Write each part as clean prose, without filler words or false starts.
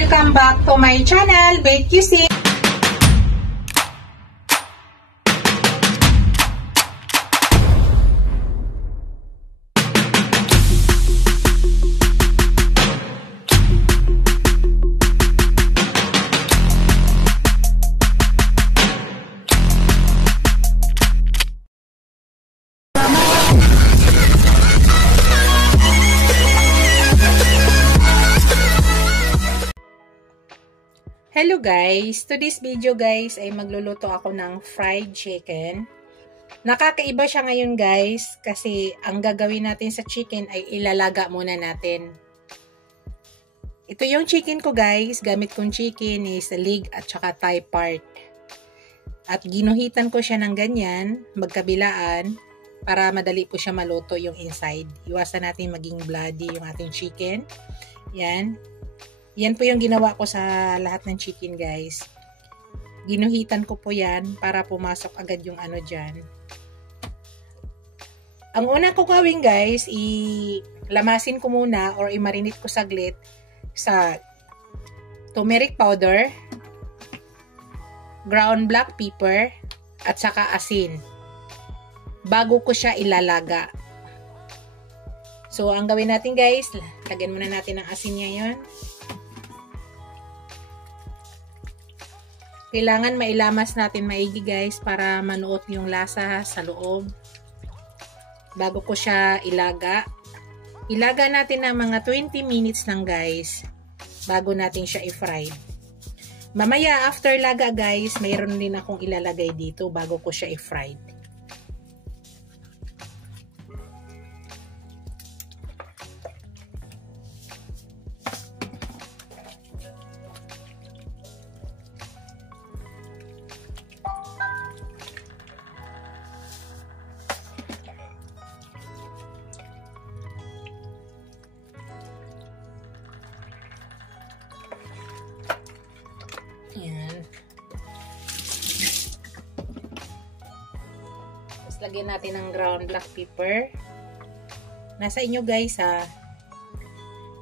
Welcome back to my channel, Bake QC. Hello guys! Today's video guys ay magluluto ako ng fried chicken. Nakakaiba siya ngayon guys kasi ang gagawin natin sa chicken ay ilalaga muna natin. Ito yung chicken ko guys. Gamit kong chicken is leg at saka thigh part. At ginuhitan ko siya ng ganyan, magkabilaan para madali po siya maluto yung inside. Iwasan natin maging bloody yung ating chicken. Yan. Yan po yung ginawa ko sa lahat ng chicken guys. Ginuhitan ko po yan para pumasok agad yung ano dyan. Ang una ko gawin guys, ilamasin ko muna or i-marinate ko saglit sa turmeric powder, ground black pepper, at saka asin. Bago ko siya ilalaga. So, ang gawin natin guys, lagyan muna natin ng asin ngayon. Kailangan mailamas natin maigi guys para manuot yung lasa sa loob. Bago ko siya ilaga. Ilaga natin ng mga 20 minutes lang guys. Bago natin siya i-fry. Mamaya after laga guys, mayroon din akong ilalagay dito bago ko siya i-fry. Ayan. Tapos lagyan natin ng ground black pepper. Nasa inyo guys ha.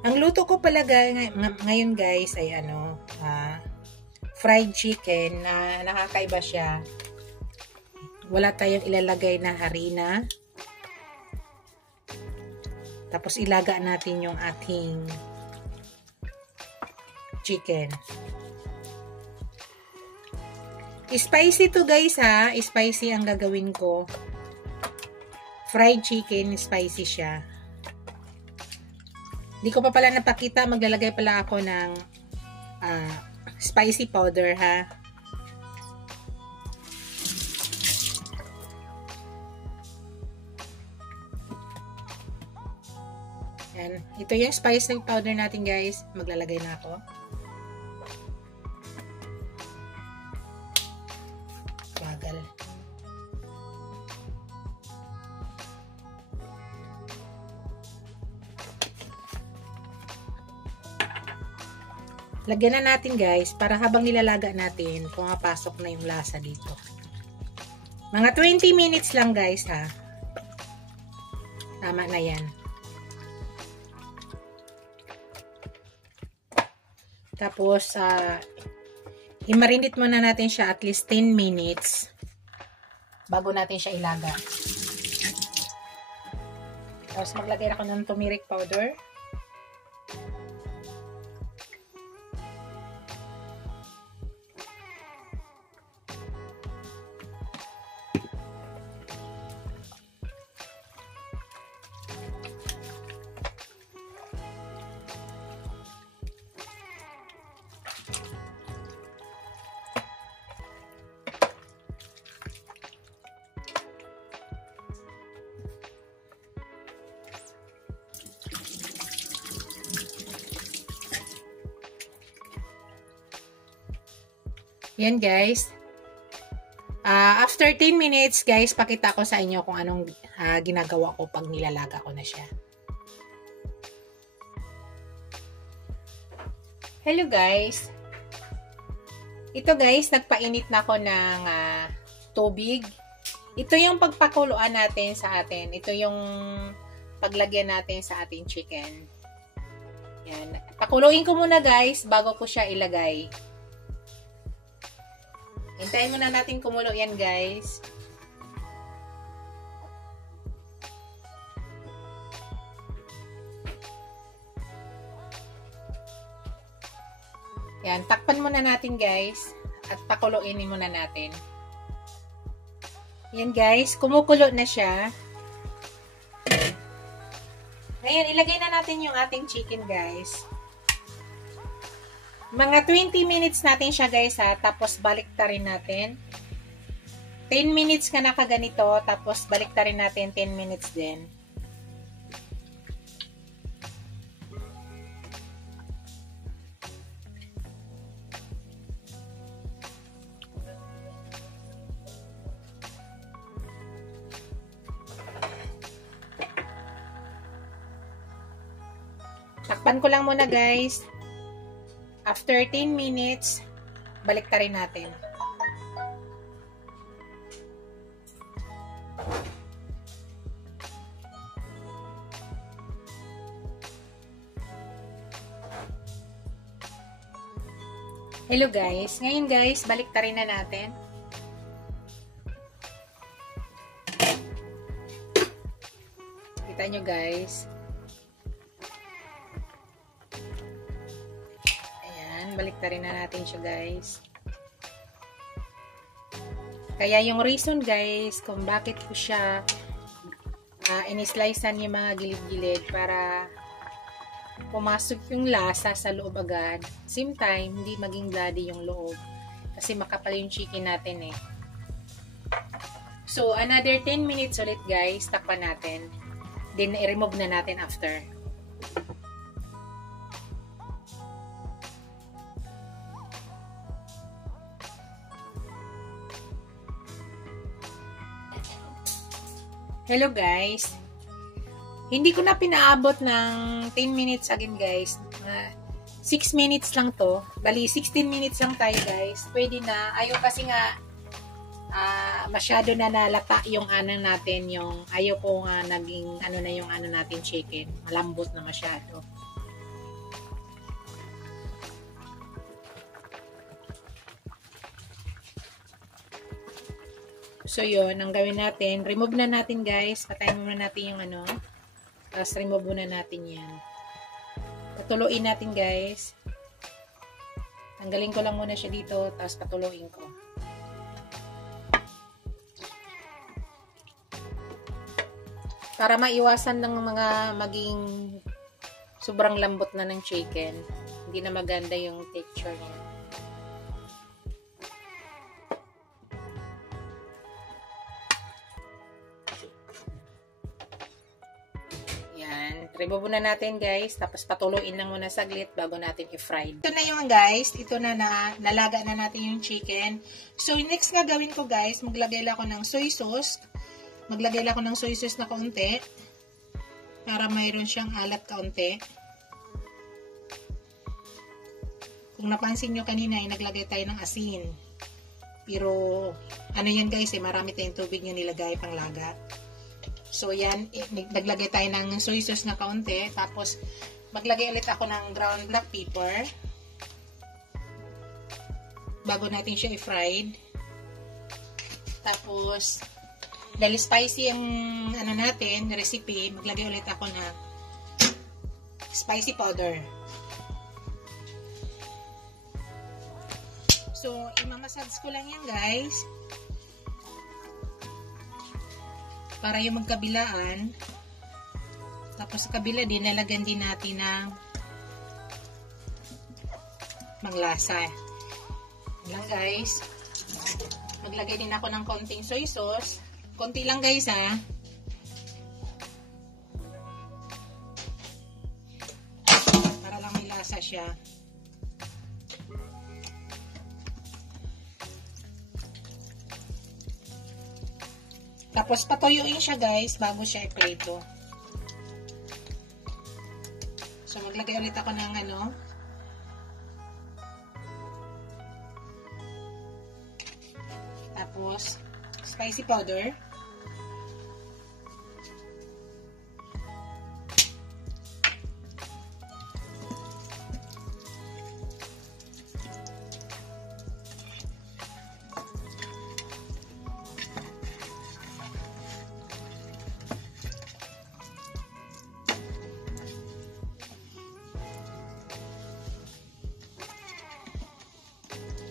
Ang luto ko pala ngayon guys ay fried chicken na nakakaiba siya. Wala tayong ilalagay na harina. Tapos ilaga natin yung ating chicken. Spicy to guys ha. Spicy ang gagawin ko. Fried chicken, spicy siya. Di ko pa pala napakita. Maglalagay pala ako ng spicy powder ha. Yan. Ito yung spicy powder natin guys. Maglalagay na ako. Bagal. Lagyan na natin guys para habang nilalaga natin pumapasok na yung lasa dito. Mga 20 minutes lang guys ha. Tama na yan. Tapos i-marinate muna natin siya at least 10 minutes bago natin siya ilaga. Tapos maglagay ako ng turmeric powder. Yan guys. After 10 minutes guys, pakita ko sa inyo kung anong ginagawa ko pag nilalaga ko na siya. Hello guys. Ito guys, nagpainit na ako ng tubig. Ito yung pagpakuluan natin sa atin. Ito yung paglagyan natin sa ating chicken. Yan. Pakuluin ko muna guys bago ko siya ilagay. Hintayin muna natin kumulo yan guys. Yan, takpan muna natin guys at pakuluin muna natin. Yan guys, kumukulo na siya. Ngayon, ilagay na natin yung ating chicken guys. Mga 20 minutes natin siya guys ha, tapos baliktarin natin. 10 minutes ka nakaganito, tapos baliktarin natin 10 minutes din. Takpan ko lang muna guys. After 10 minutes, baliktarin natin. Hello guys. Ngayon guys, baliktarin na natin. Kita nyo guys. Baliktarin na natin siya guys. Kaya yung reason guys kung bakit ko siya inislicean yung mga gilid-gilid para pumasok yung lasa sa loob agad. Same time, hindi maging bloody yung loob. Kasi makapal yung chicken natin eh. So, another 10 minutes ulit guys. Takpan natin. Then, i-remove na natin after. Hello guys. Hindi ko na pinaabot ng 10 minutes again guys. 6 minutes lang to. Bali 16 minutes lang tayo guys. Pwede na. Ayaw kasi nga masyado na nalata yung anang natin. Yung ayaw ko nga naging ano na yung ano natin chicken. Malambot na masyado. So, yun. Ang gawin natin, remove na natin, guys. Patayin muna natin yung ano. Tapos, remove muna natin yan. Patuloyin natin, guys. Tanggalin ko lang muna siya dito. Tapos, patuloyin ko. Para maiwasan ng mga maging sobrang lambot na ng chicken. Hindi na maganda yung texture niya. Remove na natin guys, tapos patuloyin lang muna saglit bago natin i-fry. Ito na yung guys, ito na nalaga na natin yung chicken. So next na gawin ko guys, maglagay lang ako ng soy sauce. Maglagay lang ako ng soy sauce na kaunti para mayroon siyang alat kaunti. Kung napansin nyo kanina ay naglagay tayo ng asin. Pero ano yan guys, marami tayong tubig yung nilagay pang laga. So, yan, naglagay tayo ng soy sauce na kaunti. Tapos, maglagay ulit ako ng ground black pepper. Bago natin siya i-fried. Tapos, dahil spicy yung ano natin, recipe, maglagay ulit ako ng spicy powder. So, imamassage ko lang yan guys. Para yung magkabilaan. Tapos sa kabila din, nalagyan din natin ng manglasa. Lang guys. Maglagay din ako ng konting soy sauce. Konti lang guys ha. Para lang may lasa siya. Tapos patuyuin siya guys bago siya i-prito. So maglagay ulit ako ng ano. Tapos spicy powder.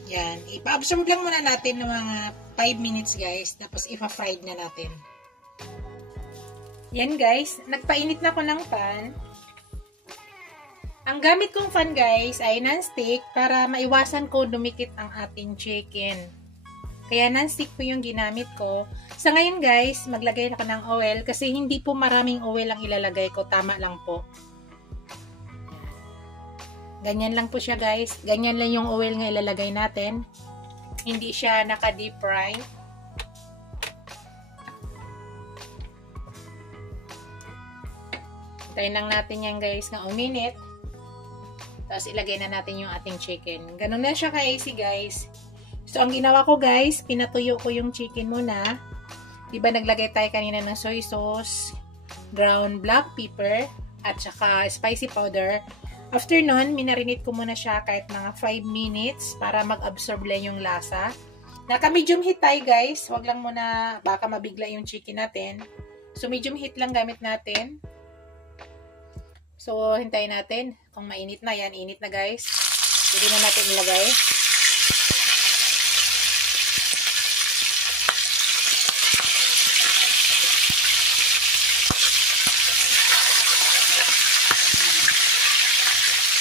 Yan. Ipa-absorb lang muna natin ng mga 5 minutes guys. Tapos ipa-fried na natin. Yan guys. Nagpainit na ko ng pan. Ang gamit kong fan guys ay non-stick para maiwasan ko dumikit ang ating chicken. Kaya non-stick po yung ginamit ko. Sa ngayon guys, maglagay ako ng oil kasi hindi po maraming oil ang ilalagay ko. Tama lang po. Ganyan lang po siya guys. Ganyan lang yung oil nga ilalagay natin. Hindi siya naka-deep fry. Hintayin lang natin yan guys ng uminit. Tapos ilagay na natin yung ating chicken. Ganun na siya ka-easy guys. So ang ginawa ko guys, pinatuyo ko yung chicken muna. Diba naglagay tayo kanina ng soy sauce, ground black pepper, at saka spicy powder. After nun, minarinate ko muna siya kahit mga 5 minutes para mag-absorb lang yung lasa. Naka-medium heat tayo guys. Huwag lang muna, baka mabigla yung chicken natin. So, medium heat lang gamit natin. So, hintayin natin. Kung mainit na yan, init na guys. Pwede na natin ilagay.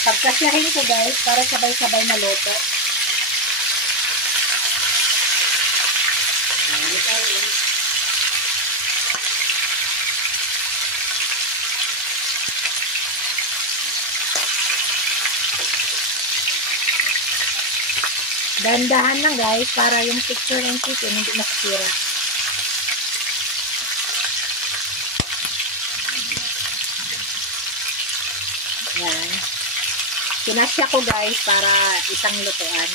Pagkasyahin ko guys, para sabay-sabay na luto. Dahan-dahan lang guys, para yung texture ng chicken hindi masira. Yan. Pinasya ko guys para isang lutuan.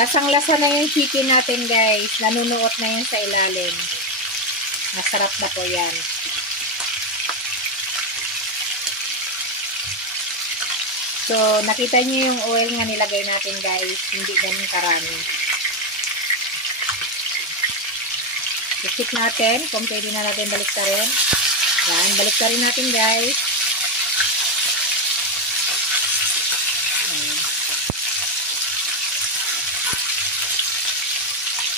Lasang-lasa na yung chicken natin guys. Nanunuot na yun sa ilalim. Masarap na po yan. So, nakita niyo yung oil nga nilagay natin guys. Hindi ganun karami. I-stick natin kung pwede na natin baliktarin. Yan, baliktarin natin guys. Yan.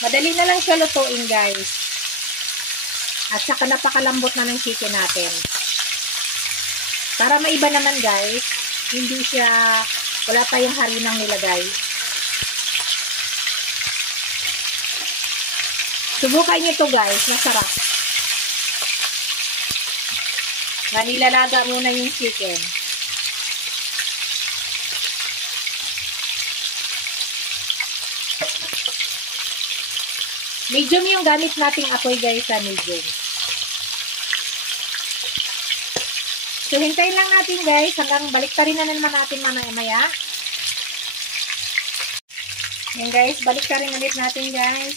Madali na lang siya lutuin guys. At saka napakalambot na ng chicken natin. Para maiba naman guys, hindi siya, wala tayong harinang nilagay. Subukan nyo to guys, masarap. Nilalaga muna yung chicken. Medium yung gamit nating apoy guys sa medium. So, hintayin lang natin guys hanggang baliktarin na naman natin mamaya. Yan guys, baliktarin ulit natin guys.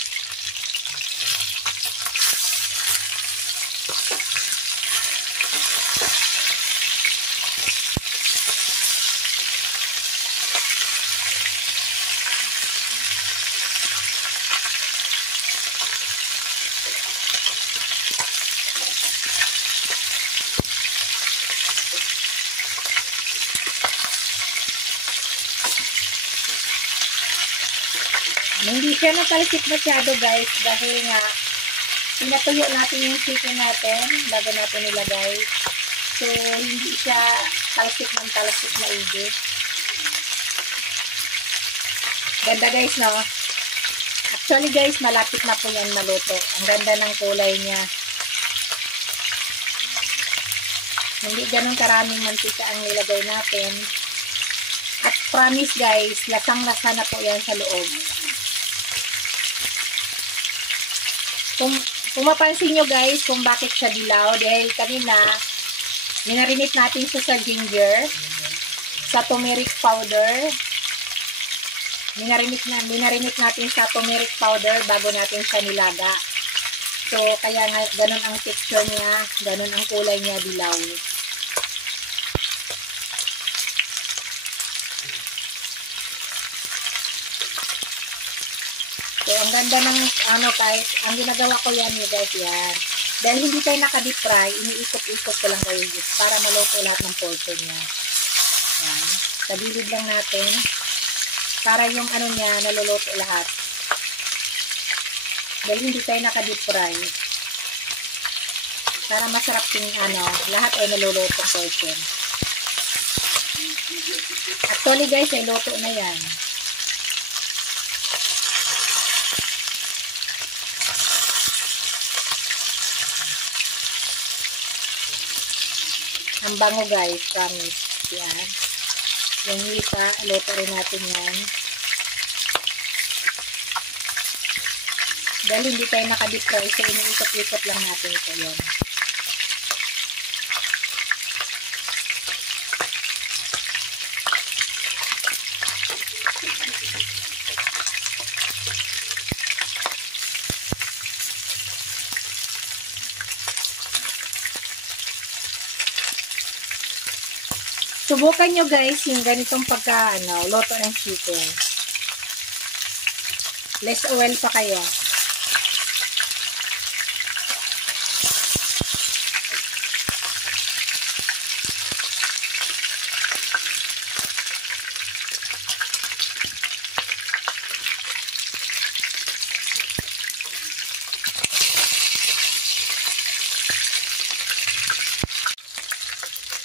Hindi siya natalsik masyado guys dahil nga pinatuyo natin yung chicken natin bago natin nilagay. So, hindi siya talsik ng talsik na igit. Ganda guys, no? Actually guys, malapit na po yan maluto. Ang ganda ng kulay niya. Hindi ganun karaming mantika ang nilagay natin. At promise guys, lasang-lasa na po yan sa loob. Kung mapansin nyo guys, kung bakit siya dilaw, dahil kanina, minarinate natin siya sa ginger, sa turmeric powder, minarinate natin sa turmeric powder bago natin siya nilaga. So, kaya nga, ganun ang texture niya, ganun ang kulay niya, dilaw. So, ang ganda ng, guys, ang ginagawa ko yan, guys, yan. Dahil hindi tayo naka-deep fry, iniikot-ikot ko lang kayo para maluto lahat ng portion niya. Yan. Tagilid lang natin para yung niya, naluluto lahat. Dahil hindi tayo naka-deep fry. Para masarap yung lahat ay naluluto portion. Actually, guys, ay luto na yan. Ang bango, guys, promise. Yan. Yung isa, luto rin natin yan. Dahil hindi tayo naka-deep fry, so iniikot-ikot lang natin ito yun. Subukan nyo, guys, yung ganitong luto ng chicken. Less oil pa kayo.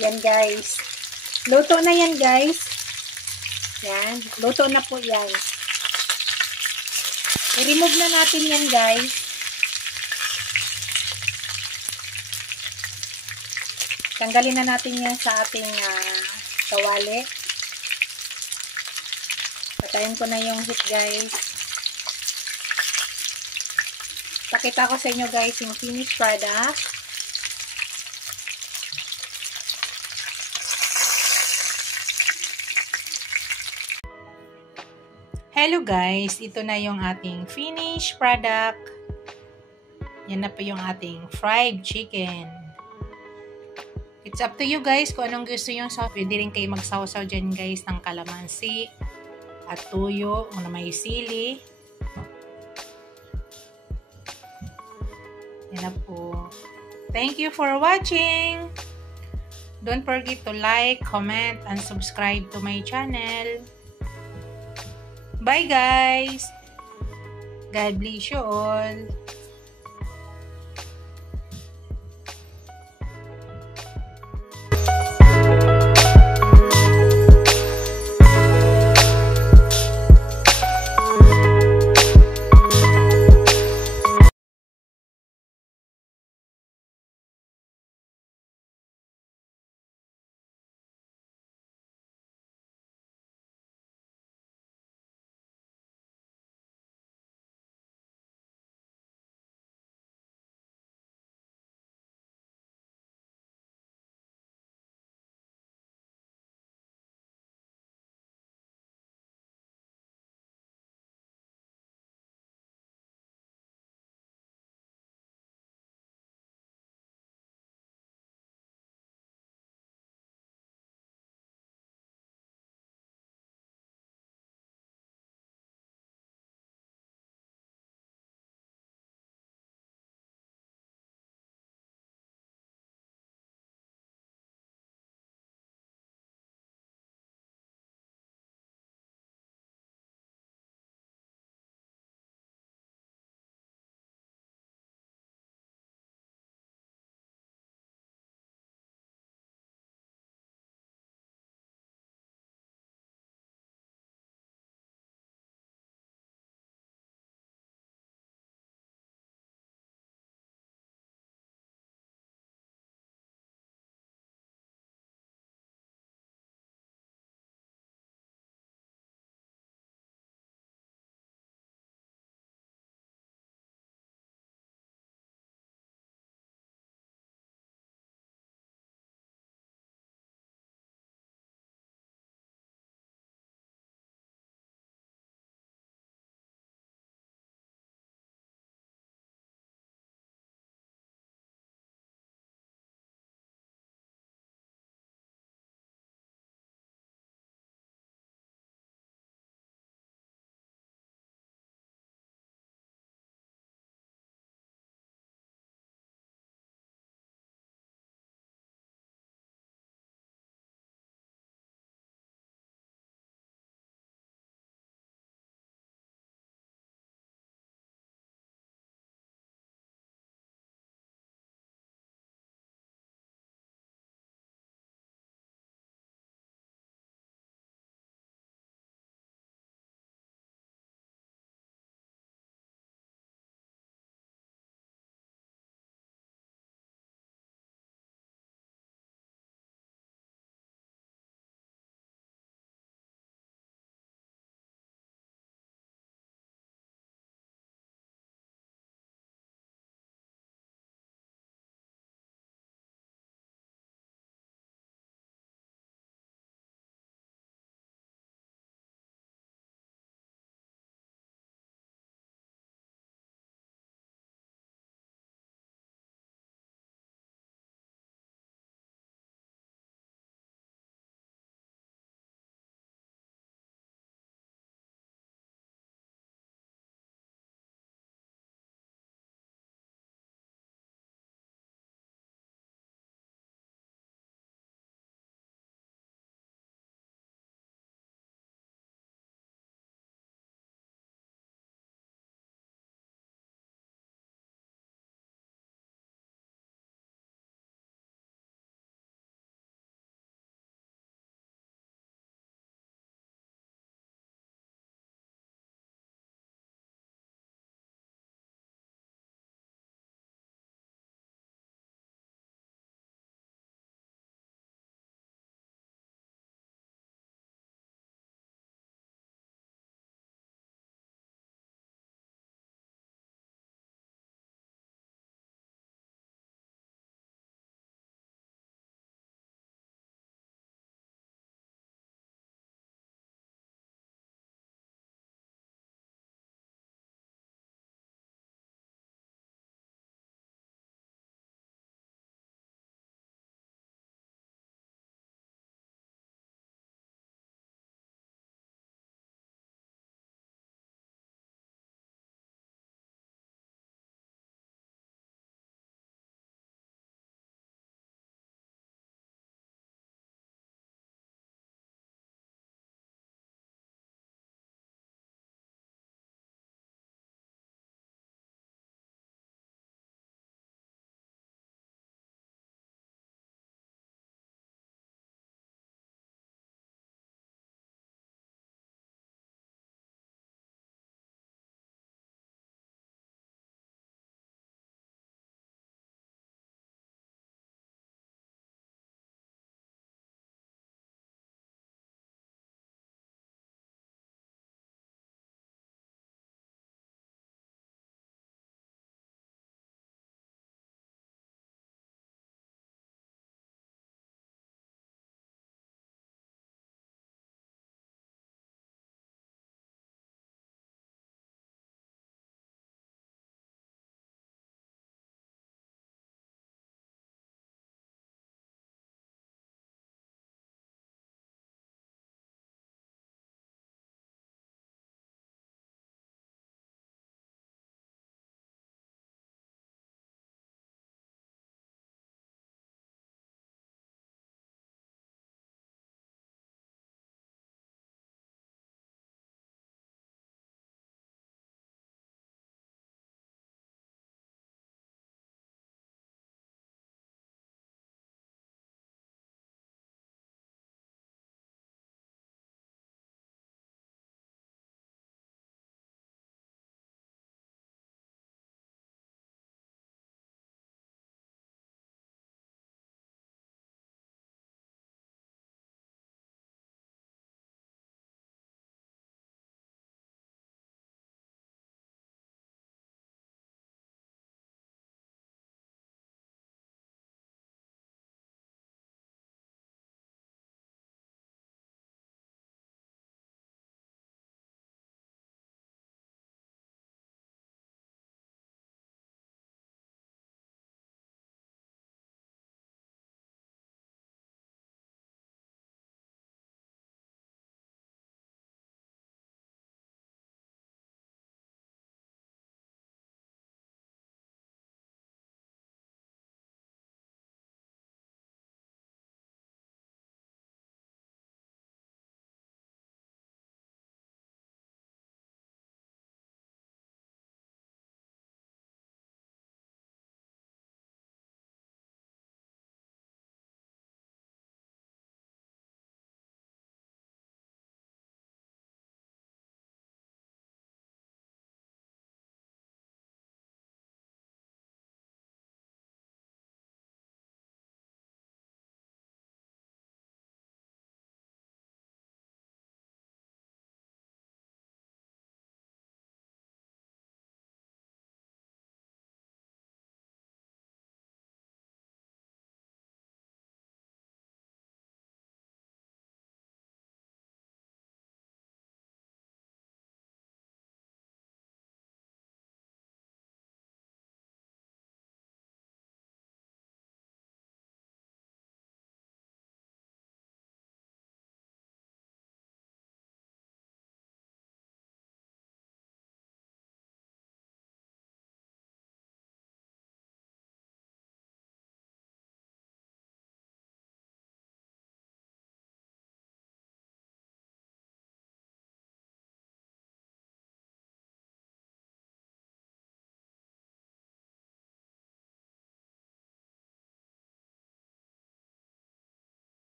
Yan, guys. Luto na yan, guys. Yan. Luto na po yan. I-remove na natin yan, guys. Tanggalin na natin yan sa ating kawali. Patayin ko na yung heat, guys. Pakita ko sa inyo, guys, yung finished product. Hello guys, ito na yung ating finished product. Yan na po yung ating fried chicken. It's up to you guys kung anong gusto nyo. So, pwede rin kayo magsawsaw dyan guys ng kalamansi at tuyo o na may sili. Yan na po. Thank you for watching. Don't forget to like, comment, and subscribe to my channel. Bye guys! God bless you all!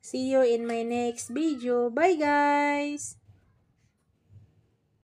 See you in my next video. Bye guys!